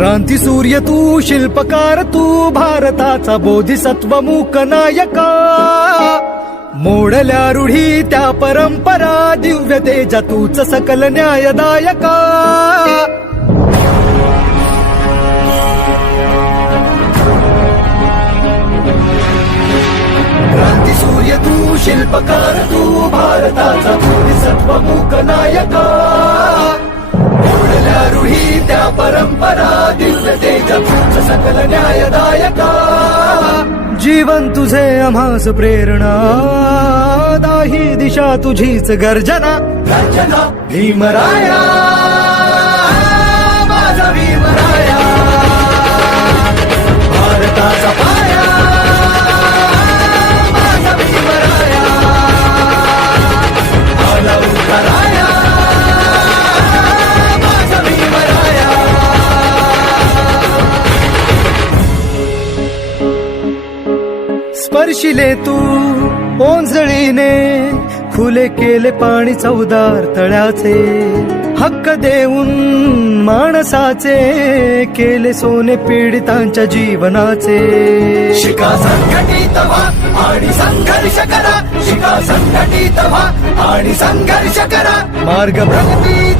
क्रांती सूर्य तू शिल्पकार तू भारताचा बोधिसत्व मूक नायका मोडल्या रूढी त्या परंपरा दिव्य तेजा तूच सकल न्यायदायका शिल्पकार तू भारताचा तू सत्व मुख सत्या परम्परा दिव्य तेज सकल न्यायदायका जीवन तुझे अमास प्रेरणा दाही दिशा तुझीच गर्जना गर्जना भीमराया परशिले तू ओंजळीने खुले केले पाणी चौदार तळ्याचे हक्क देऊन माणसाचे केले सोने पीडितांच्या जीवनाचे शिका शिका आणि मार्ग